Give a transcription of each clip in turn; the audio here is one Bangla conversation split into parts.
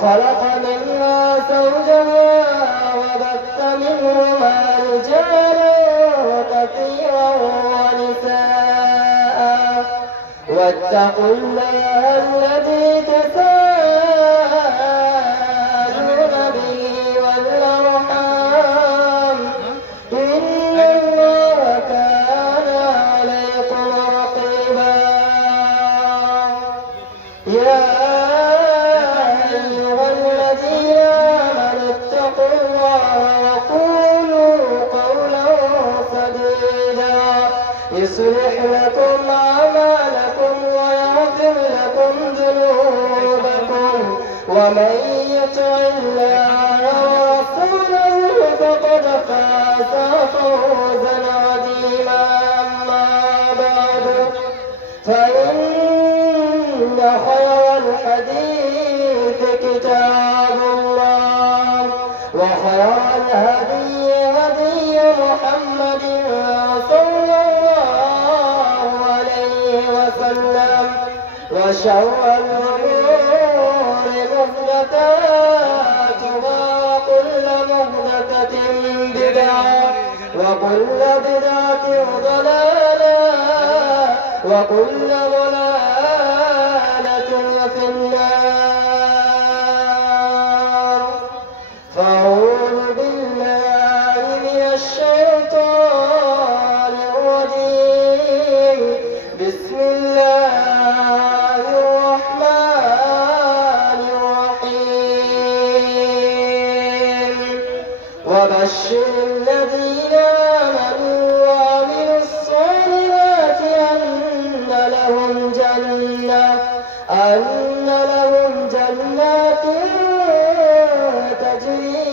وخلق منها زوجها وبث منهما رجالا كثيرا ونساء واتقوا الله الذي تساءلون به والأرحام إن الله كان عليكم رقيبا يا أيها الذين آمنوا اتقوا الله وقولوا قولا سديدا يصلح لكم أعمالكم ويغفر لكم ذنوبكم ومن يطع الله ورسوله فقد فاز فوزا عظيما أما بعد فإن خير الحديث كتاب الله وخير الهدي هدي محمد صلى الله عليه وسلم وشر الأمور محدثاتها وكل محدثة بدعة وكل بدعة ضلالة وكل ضلالة في النار فأعوذ بالله من الشيطان الرجيم بسم الله الرحمن الرحيم وبشر الذين آمنوا وعملوا الصالحات أن لهم جنات تجري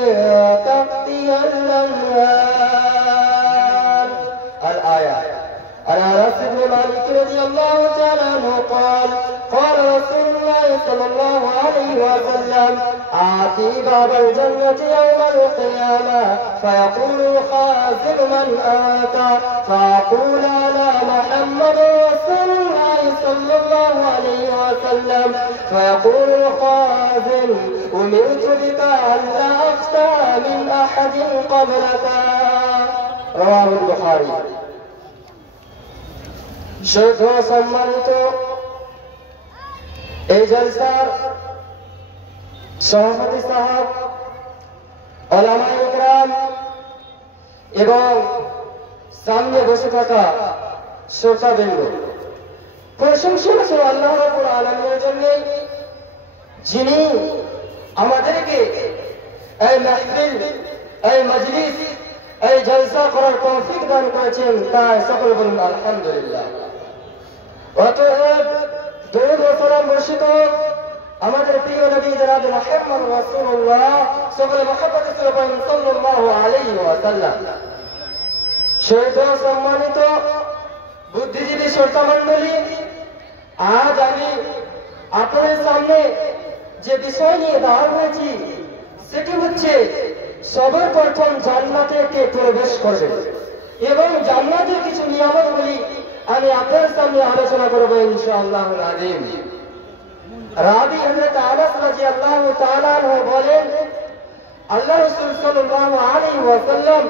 من تحتها الأنهار الآية. عن أنس بن مالك رضي الله تعالى عنه قال قال رسول الله صلى الله عليه وسلم آتي باب الجنة يوم القيامة فيقول خازن من أنت فأقول أنا محمد رسول الله صلى الله عليه وسلم فيقول الخازن أمرت بك ألا أفتى من أحد قبلك رواه البخاري. শুদ্ধ সম্মানিত এই জলসার সভাপতি সাহেব ওলামায়ে ইকরাম এবং সামনে বসে থাকা শ্রোতাবৃন্দ, প্রশংসা আছে আল্লাহ রাব্বুল আলামিনের জন্য যিনি আমাদেরকে এই মাহফিল এই মজলিস এই জলসা করার তৌফিক দান করেছেন, তাই সকলে বলুন আলহামদুলিল্লাহ। অতএব দরুদ ও সালাম বর্ষিত আমাদের প্রিয় নবী জনাব মুহাম্মদ রাসূলুল্লাহ সকলে মুহাম্মদ সাল্লাল্লাহু আলাইহি ওয়াসাল্লাম। শহীদ সম্মানিত বুদ্ধিজীবী শ্রোতা মণ্ডলী, আজ আমি আপনাদের সামনে যে বিষয় নিয়ে দাঁড় হয়েছি সেটি হচ্ছে সর্বপ্রথম জান্নাতে কে প্রবেশ করবে এবং জান্নাতের কিছু নিয়ামতগুলি আমি আপনাদের সামনে আলোচনা করবো ইনশাআল্লাহুল আযীম। রাবি হযরত আনাস রাদিয়াল্লাহু তাআলা আনহু বলেন, আল্লাহ রাসূল সাল্লাল্লাহু আলাইহি ওয়াসাল্লাম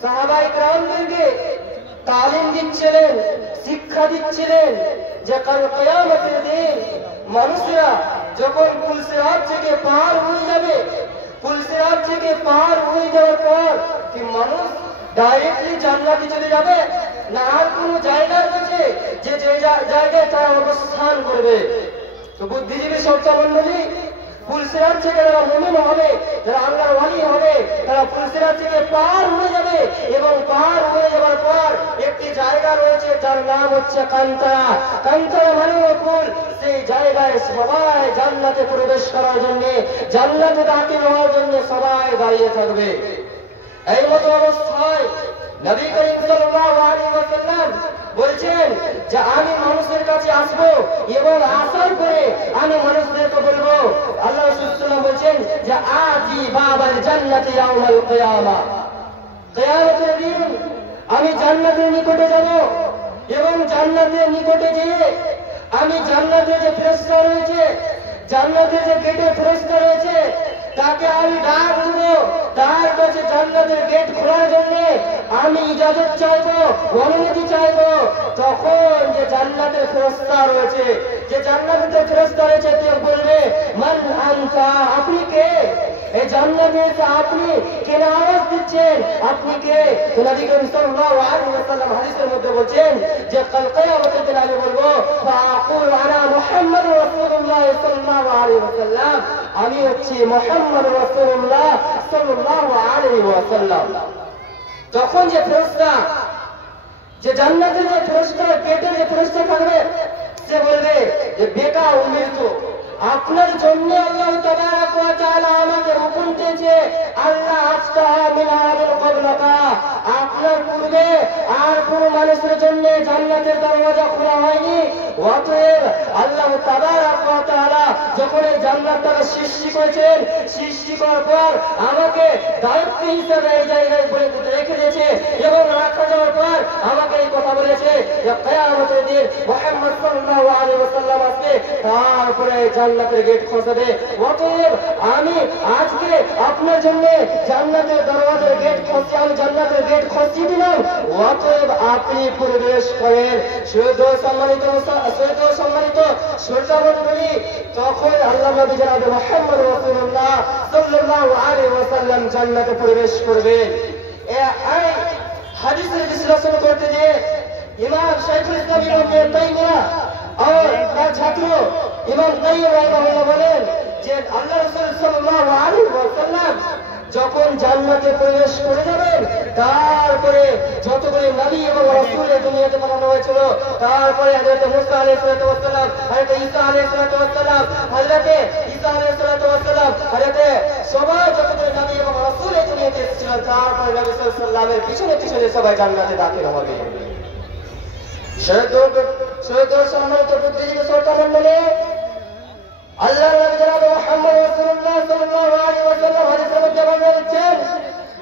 সাহাবায়ে কেরামদেরকে তালিম দিচ্ছিলেন, শিক্ষা দিচ্ছিলেন যে কাল কিয়ামতের দিন মানুষরা যখন পুলসিরাত থেকে পার হয়ে যাবে, পুলসিরাত থেকে পার হয়ে যাওয়ার পর কি মানুষ ডাইরেক্টলি জান্নাতে চলে যাবে না আর কোনো জায়গা রয়েছে যে জায়গায় তারা অবস্থান করবে? তো বুদ্ধিজীবী শ্রোতা মণ্ডলী, পুলসিরাত থেকে যারা মুমিন হবে, যারা আল্লাহর ওয়ালি হবে, তারা পুলসিরাত থেকে পার হয়ে যাবে এবং পার হয়ে যাওয়ার পর একটি জায়গা রয়েছে যার নাম হচ্ছে কান্তরা। কান্তরা মানে পুল। সেই জায়গায় সবাই জান্নাতে প্রবেশ করার জন্য, জান্নাতে দাখিল হওয়ার জন্য সবাই দাঁড়িয়ে থাকবে। এই মতো অবস্থায় নবী করিম সাল্লাল্লাহু আলাইহি ওয়াসাল্লাম বলছেন যে আমি মানুষের কাছে আসবো এবং আসার পরে আমি মানুষদেরকে বলবো, আল্লাহ রাসূল সাল্লাল্লাহু আলাইহি ওয়াসাল্লাম বলছেন যে আতি বাবাল জান্নাতি ইয়াউমাল কিয়ামা, কিয়ামতের দিন আমি জান্নাতের নিকটে যাব এবং জান্নাতের নিকটে গিয়ে আমি জান্নাতের যে ফেরেশতা রয়েছে, জান্নাতের যে গেটে ফেরেশতা রয়েছে তাকে আমি ডাক দেবো, তার কাছে জান্নাতের গেট খোলার জন্য আমি ইজাজত চাইবো, অনুমতি চাইবো। তখন যে জান্নাতের ফেরেশতা রয়েছে, যে জান্নাতের ফেরেশতা রয়েছে, কেউ বলবে মান আনতা, আপনি কে? এই জান্নাতে আপনি কেন আওয়াজ দিচ্ছেন? আপনি কে? নবী করিম সাল্লাল্লাহু আলাইহি ওয়াসাল্লাম হাদিসের মধ্যে বলেন যে কাল কিয়ামতের দিন আমি বলবো ফাআকুল আনা মুহাম্মাদুর রাসূলুল্লাহ সাল্লাল্লাহু আলাইহি ওয়াসাল্লাম, আমি হচ্ছি মুহাম্মদুর রাসূলুল্লাহ সাল্লাল্লাহু আলাইহি ওয়াসাল্লাম। তখন যে ফেরেশতা, যে জান্নাতের যে ফেরেশতা, গেটে যে ফেরেশতা থাকবে, সে বলবে যে বেকা উমিরতু, আপনার জন্য আল্লাহ তাবারাক ওয়া তাআলা আমাকে হুকুম দিয়েছে, আল্লাহ আস্তা মিন আহাদিন ক্বাবলাকা, আপনার পূর্বে আর কোন মানুষের জন্য জান্নাতের দরওয়াজা খোলা হয়নি। অতএব আল্লাহ তাবারাক ওয়া তাআলা যখন এই জান্নাতটাকে সৃষ্টি করেছেন, সৃষ্টি করার পর আমাকে দায়িত্ব হিসেবে এই জায়গায় রেখে দিয়েছে এবং রাখা যাওয়ার পর আমাকে এই কথা বলেছে যে কিয়ামতের দিন মুহাম্মদ সাল্লাল্লাহু আলাইহি ওয়াসাল্লাম আসবে, তারপরে জান্নাতের গেট খোঁজাবে। অতএব আমি আজকে আপনার জন্য জান্নাতের দরওয়াজার গেট খুঁজছি, আমি জান্নাতের গেট খুঁজছি দিলাম, অতএব আপনি প্রবেশ করেন। সম্মানিত শ্রোতামণ্ডলী, তখন আল্লাহ নবী জনাব মুহাম্মদ রাসূলুল্লাহ সাল্লাল্লাহু আলাইহি ওয়াসাল্লাম জান্নাতে প্রবেশ করবেন। এই হাদিসের বিশ্লেষণ করতে গিয়ে ইমাম শাইখুল ইসলাম ইবনে তাইমিয়া আর তার ছাত্র ইমাম কাইয়্যিম রাহিমাহুল্লাহ বলেন যে আল্লাহ রাসূল সাল্লাল্লাহু আলাইহি ওয়াসাল্লাম যখন জান্নাতে প্রবেশ করে যাবেন, তারপরে যতগুলি নবী এবং রাসূল দুনিয়াতে পাঠানো হয়েছিল, তারপরে হযরত মুসা আলাইহিস সালাতু ওয়াস সালাম, হযরত ঈসা আলাইহিস সালাতু ওয়াস সালাম, হযরত ঈসা আলাইহিস সালাতু ওয়াস সালাম, হযরত সবাই যতগুলি নবী এবং রাসূল দুনিয়াতে এসেছিলেন, তারপরে নবী সাল্লাল্লাহু আলাইহি ওয়াসাল্লামের পিছনে পিছনে সবাই জান্নাতে দাখিল হবে। সম্মানিত বুদ্ধিজীবী শ্রোতামণ্ডলী, আল্লাহ নবী জনাব মুহাম্মদ রাসূলুল্লাহ সাল্লাল্লাহু আলাইহি ওয়াসাল্লাম হাদিসের মধ্যে বলেছেন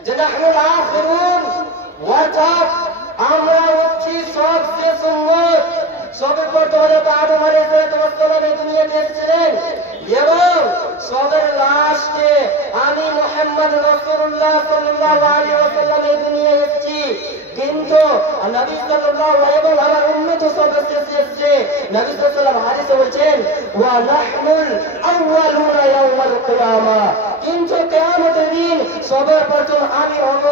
যে নাহনুল আখিরুন, অর্থাৎ আমরা হচ্ছি সবচেয়ে সুন্নত। সর্বপ্রথম হযরত আদম আলাইহিস সালাম এই দুনিয়াতে এসেছিলেন এবং সবের লাশকে আমি মুহাম্মদ রাসূলুল্লাহ সাল্লাল্লাহু আলাইহি ওয়াসাল্লাম এই দুনিয়ায় এসেছি, কিন্তু নবী সাল্লাল্লাহু আলাইহি ওয়া সাল্লাম আমার উম্মত সব এসেছে। নবী সাল্লাল্লাহু আলাইহি ওয়াসাল্লাম হাদিসে বলেছেন ওয়া নাহনুল আউয়ালুনা ইয়াউমাল কিয়ামা, কিন্তু কিয়ামতের দিন সবার প্রথম আমি হব।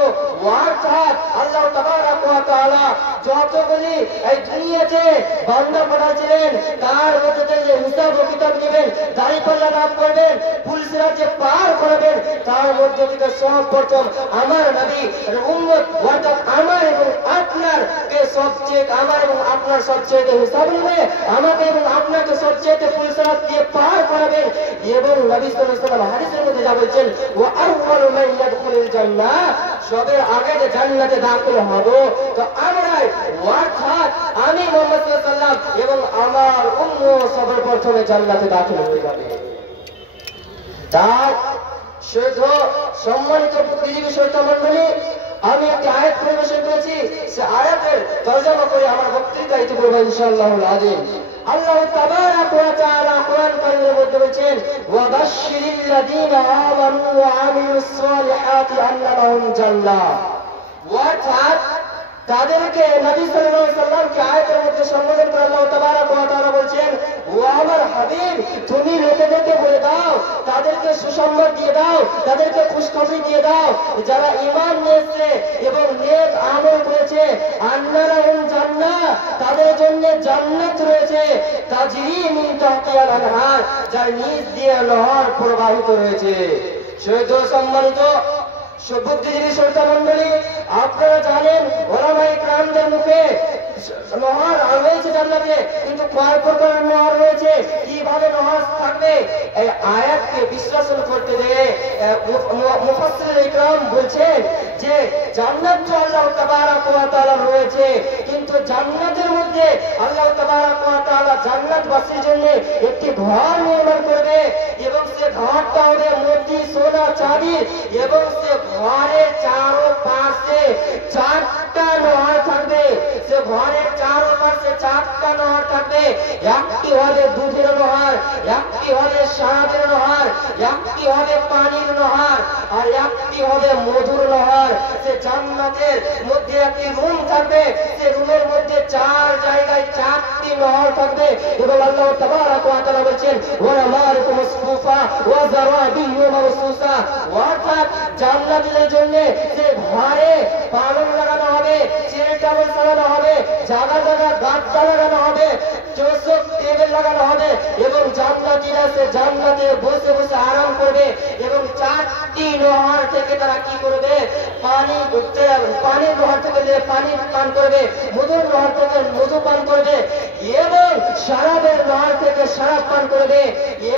অর্থাৎ আল্লাহ তাবারাক ওয়া তাআলা যতগুলি এই দুনিয়াতে বান্দা পাঠাচ্ছিলেন, তার মধ্যে যে হিসাব ও কিতাব নেবেন, দাঁড়িপাল্লা লাভ করবেন, পুলিশরা যে পার করাবেন, তার মধ্যে থেকে সর্বপ্রথম আমার নবী উম্মত, অর্থাৎ আমার এবং আপনার কে সবচেয়ে, আমার এবং আপনার সবচেয়ে হিসাব নেবে, আমাকে এবং আপনাকে সবচেয়ে পুলিশরা দিয়ে পার করাবেন। এবং নবী সাল্লাল্লাহু আলাইহি ওয়াসাল্লাম হাদিসের মধ্যে যা বলছেন ওয়া আউয়ালু মান ইয়াদখুলুল জান্নাহ, সবের আগে যে জান্নাতে দাখিল হব তো আমরাই, অর্থাৎ আমি মুহাম্মদ সাল্লাল্লাহু আলাইহি ওয়াসাল্লাম এবং আমার উম্মত সবার প্রথমে জান্নাতে দাখিল হয়ে যাবে। তার শুধু সম্মানিত বুদ্ধিজীবী শ্রোতামণ্ডলী, আমি একটি আয়াত পরিবেশন করেছি, সে আয়াতের তরজমা করে আমার বক্তৃতা ইতিপূর্বে ইনশাআল্লাহুল আযীম। আল্লাহ তাবারাক ওয়া তাআলা কোরআন কারীমের মধ্যে বলেছেন ওয়া বাশশিরিল লাযীনা আমানু ওয়া আমিলুস সালিহাতি আন্না লাহুম জান্নাহ, অর্থাৎ তাদেরকে নবী সাল্লাল্লাহু আলাইহি ওয়াসাল্লামকে আয়াতের মধ্যে সম্বোধন করে আল্লাহ তাবারাক ওয়া তাআলা বলেছেন ও আমার হাবিব, তুমি লোকেদেরকে বলে দাও, তাদেরকে সুসংবাদ দিয়ে দাও, তাদেরকে খুশখবরি দিয়ে দাও, যারা ঈমান এনেছে এবং নেক আমল করেছে, আন্না লাহুম জান্নাহ, তাদের জন্য জান্নাত রয়েছে, তাজরি মিন তাহতিহাল আনহার, যার নিচ দিয়ে নহর প্রবাহিত রয়েছে। শুধু সম্মানিত বুদ্ধিজীবী শ্রোতামণ্ডলী, আপনারা জানেন ওলামায়ে কেরামদের মুখে নহর রয়েছে জান্নাতে, কিন্তু কয় প্রকার নহর রয়েছে, কিভাবে নহর থাকবে, এই আয়াতকে বিশ্লেষণ করতে গিয়ে মুফাসসিরিনে ইকরাম বলছেন যে জান্নাত তো আল্লাহ তাবারাক ওয়া তাআলা রয়েছে, কিন্তু জান্নাতের মধ্যে আল্লাহ তাবারাক ওয়া তাআলা জান্নাতবাসীর জন্য একটি ঘর নির্মাণ করবে এবং সে ঘরটা হবে মোতি সোনা চাঁদি এবং সে ঘরের চারপাশে চারটা নহর থাকবে। সে ঘরের চারপাশে সে 4টা নহর থাকবে। একটি হবে দুধের নহর, একটি হবে শাহাদের নহর, একটি হবে পানির নহর, আর একটি হবে মধুর নহর। সে জান্নাতের মধ্যে একটি রুম থাকবে, সে রুমের মধ্যে 4 জায়গায় 4টি নহর থাকবে। এবং আল্লাহ তাবারাক ওয়া তাআলা বলেন ওয়া নামারুকুম মাসফুফা ওয়া যারাবিয়্যু মাবসুসা, অর্থাৎ জান্নাতীদের জন্য যে ঘরে পালন লাগানো হবে, চেয়ার টেবিল লাগানো হবে, জায়গা জায়গা গাছটা লাগানো হবে, চৌসক টেবিল লাগানো হবে এবং জান্নাতীরা সে জান্নাতে বসে বসে আরাম করবে। এবং 4টি নহর থেকে তারা কি করবে? পানির নহর থেকে পানি পান করবে, মধুর নহর থেকে মধু পান করবে, এবং শরাবের নহর থেকে শরাব পান করবে,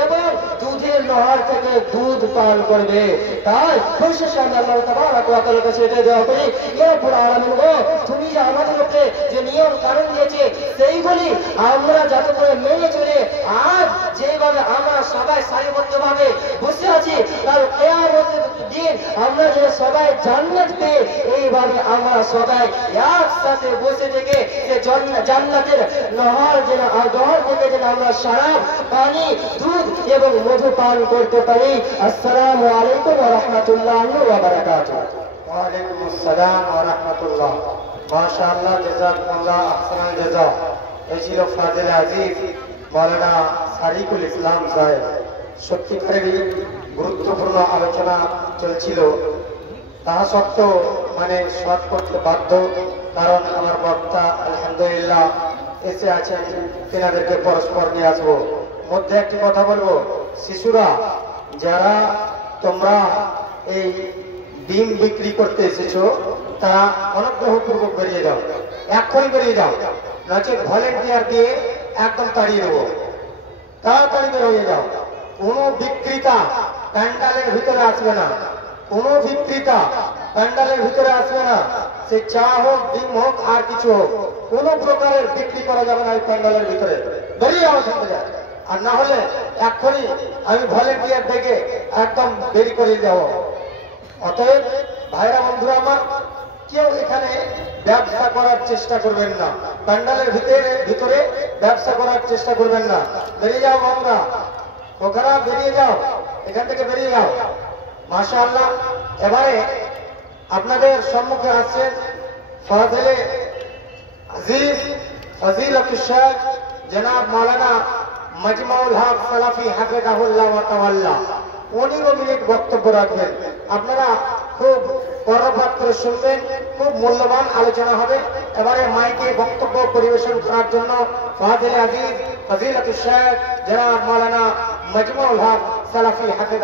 এবং দুধের নহর থেকে দুধ পান করবে। তাই পরিশেষে আমরা আল্লাহ তাবারাক ওয়া তাআলার কাছে এটা দোয়া করি, হে রব্বুল আলামিন গো, তুমি যে আমাদের উপরে যে নিয়ম কানুন দিয়েছে সেইগুলি আমরা যাতে করে মেনে চলে আজ যেভাবে আমরা সবাই সারিবদ্ধভাবে বসে আছি, কাল কিয়ামতের দিন আমরা যে সবাই জান্নাত পেয়ে এইভাবে আমরা সবাই একসাথে বসে থেকে যে জান্নাতের নহর থেকে যেন আমরা শরাব, পানি, দুধ এবং মধু পান করতে পারি। আসসালামু আলাইকুম ওয়া রাহমাতুল্লাহি ওয়া বারাকাতুহু। ওয়া আলাইকুম আসসালাম ওয়া রাহমাতুল্লাহ। মাশাআল্লাহ, জাযাকুমুল্লাহ আহসানাল জাযা। এই ছিল ফাজিল আজিজ মাওলানা সারিকুল ইসলাম সাহেব। সত্যিকারেরই গুরুত্বপূর্ণ আলোচনা চলছিল, তাহা সত্ত্বেও শর্ট করতে বাধ্য, কারণ আমার বক্তা আলহামদুলিল্লাহ এসে আছেন, তেনাদেরকে পরস্পর নিয়ে আসবো। মধ্যে একটি কথা বলবো, শিশুরা যারা তোমরা এই ডিম বিক্রি করতে এসেছো তারা অনুগ্রহপূর্বক বেরিয়ে যাও, এক্ষুনি বেরিয়ে যাও, নচেত ভলেন্টিয়ার দিয়ে একদম তাড়িয়ে দেবো। তাড়াতাড়ি বেরিয়ে যাও। কোনো বিক্রেতা প্যান্ডালের ভিতরে আসবে না, কোনো বিক্রেতা প্যান্ডালের ভিতরে আসবে না। সে চা হোক, ডিম হোক, আর কিছু হোক, কোন প্রকারের বিক্রি করা যাবে না এই প্যান্ডালের ভিতরে। বেরিয়ে যাওয়া সম্ভব, আর না হলে এক্ষুনি আমি ভলেন্টিয়ার ডেকে একদম বেরি করে যাব। অতএব ভাইরা বন্ধুরা আমার, কেউ এখানে ব্যবসা করার চেষ্টা করবেন না, প্যান্ডালের ভিতরে ব্যবসা করার চেষ্টা করবেন না। বেরিয়ে যাও আমরা, ওখানে বেরিয়ে যাও, এখান থেকে বেরিয়ে যাও। মাশাআল্লাহ, এবারে আপনাদের সম্মুখে আসছেন ফাজিলে আজিজ ফজিলাতুশ শাইখ জনাব মাওলানা মাজমাউল হক সালাফি হাফিজাহুল্লাহ ওয়া তাওয়াল্লা। 15 মিনিট বক্তব্য রাখবেন। আপনারা খুব কর্ণপাত করে শুনবেন, খুব মূল্যবান আলোচনা হবে। এবারে মাইকে বক্তব্য পরিবেশন করার জন্য ফাজিলে আজিজ ফজিলাতুশ শাইখ জনাব মাওলানা মাজমাউল হক সালাফি হাফিজাহুল্লাহ